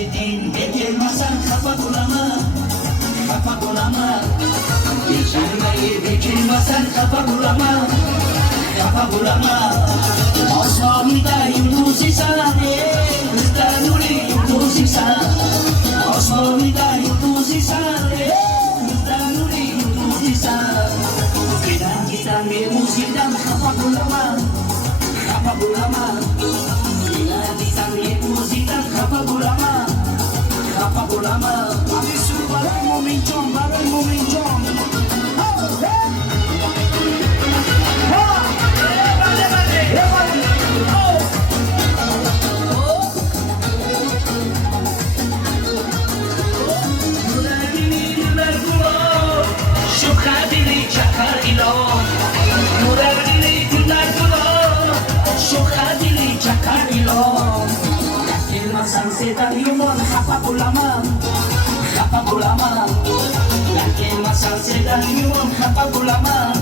gidin gelmezsen kafa bulama. Geçermeyi bekirmezsen kafa bulama. Osmanlı'da Yunus İsa, Hızda Nuri Yunus İsa. Osmanlı'da Yunus İsa, Hızda Nuri Yunus İsa. Giden giden bir müzikten kafa bulama. Giden giden bir müzikten kafa bulama. Abi sürü barın momentum. Setan yumon hapa bulama. Laki masal setan yumon hapa bulama.